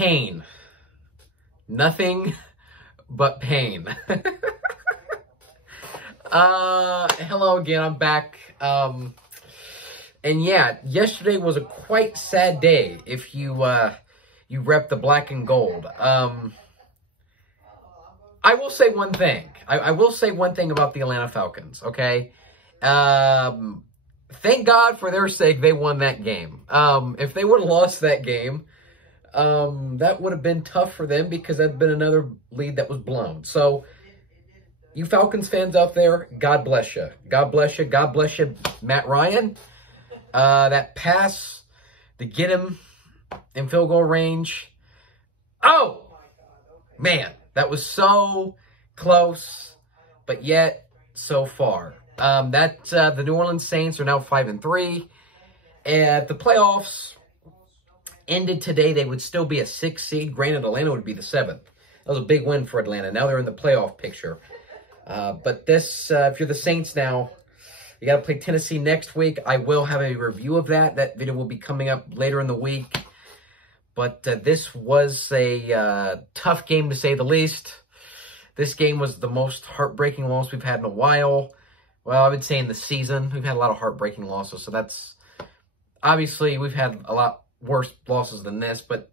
pain. Nothing but pain. Hello again, I'm back. And yeah, yesterday was a quite sad day if you you rep the black and gold. I will say one thing. I will say one thing about the Atlanta Falcons, okay? Thank God for their sake they won that game. If they would have lost that game, that would have been tough for them because that'd been another lead that was blown. So, you Falcons fans out there, God bless you. God bless you. God bless you, Matt Ryan. That pass to get him in field goal range. Oh, man, that was so close, but yet so far. The New Orleans Saints are now 5-3. If the playoffs ended today, they would still be a 6th seed. Granted, Atlanta would be the 7th. That was a big win for Atlanta. Now they're in the playoff picture. But this, if you're the Saints now, you got to play Tennessee next week. I will have a review of that. That video will be coming up later in the week. But this was a tough game to say the least. This game was the most heartbreaking loss we've had in a while. Well, I would say in the season. We've had a lot of heartbreaking losses. So that's, obviously, we've had a lot worse losses than this. But,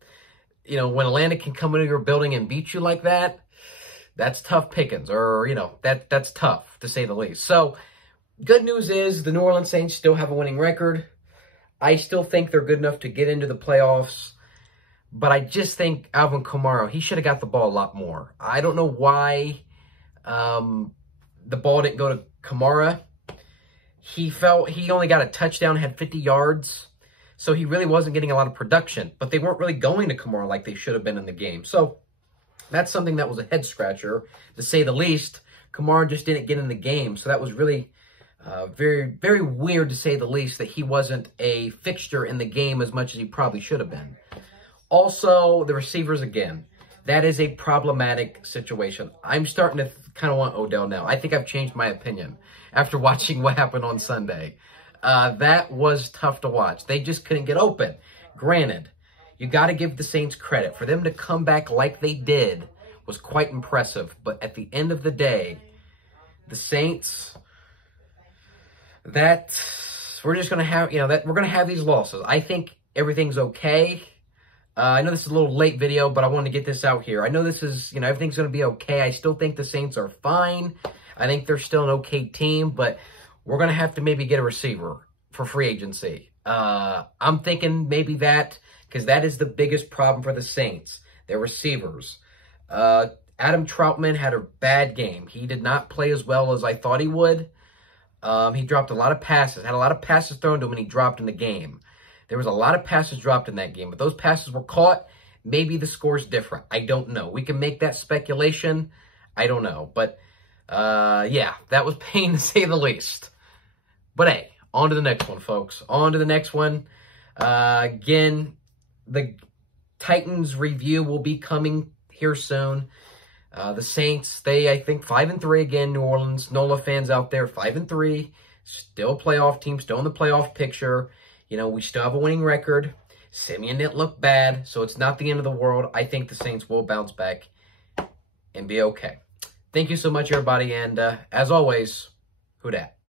you know, when Atlanta can come into your building and beat you like that, that's tough pickings. Or, you know, that's tough, to say the least. So, good news is the New Orleans Saints still have a winning record. I still think they're good enough to get into the playoffs. But I just think Alvin Kamara, he should have got the ball a lot more. I don't know why the ball didn't go to Kamara. He only got a touchdown, had 50 yards. So he really wasn't getting a lot of production. But they weren't really going to Kamara like they should have been in the game. So that's something that was a head scratcher, to say the least. Kamara just didn't get in the game. So that was really very, very weird, to say the least, that he wasn't a fixture in the game as much as he probably should have been. Also, the receivers again. That is a problematic situation. I'm starting to kind of want Odell now. I think I've changed my opinion after watching what happened on Sunday. That was tough to watch. They just couldn't get open. Granted, you got to give the Saints credit. For them to come back like they did was quite impressive. But at the end of the day, the Saints, we're just going to have, you know, we're going to have these losses. I think everything's okay. I know this is a little late video, but I wanted to get this out here. I know this is, you know, everything's going to be okay. I still think the Saints are fine. I think they're still an okay team, but we're going to have to maybe get a receiver for free agency. I'm thinking maybe that, because that is the biggest problem for the Saints, their receivers. Adam Troutman had a bad game. He did not play as well as I thought he would. He dropped a lot of passes, had a lot of passes thrown to him, and he dropped in the game. There was a lot of passes dropped in that game. But those passes were caught. Maybe the score's different. I don't know. We can make that speculation. I don't know. But, yeah, that was pain to say the least. But, hey, on to the next one, folks. On to the next one. Again, the Titans review will be coming here soon. The Saints, I think, 5-3 again. New Orleans, NOLA fans out there, 5-3. Still a playoff team, still in the playoff picture. You know, we still have a winning record. Simeon didn't look bad, so it's not the end of the world. I think the Saints will bounce back and be okay. Thank you so much, everybody, and as always, who dat?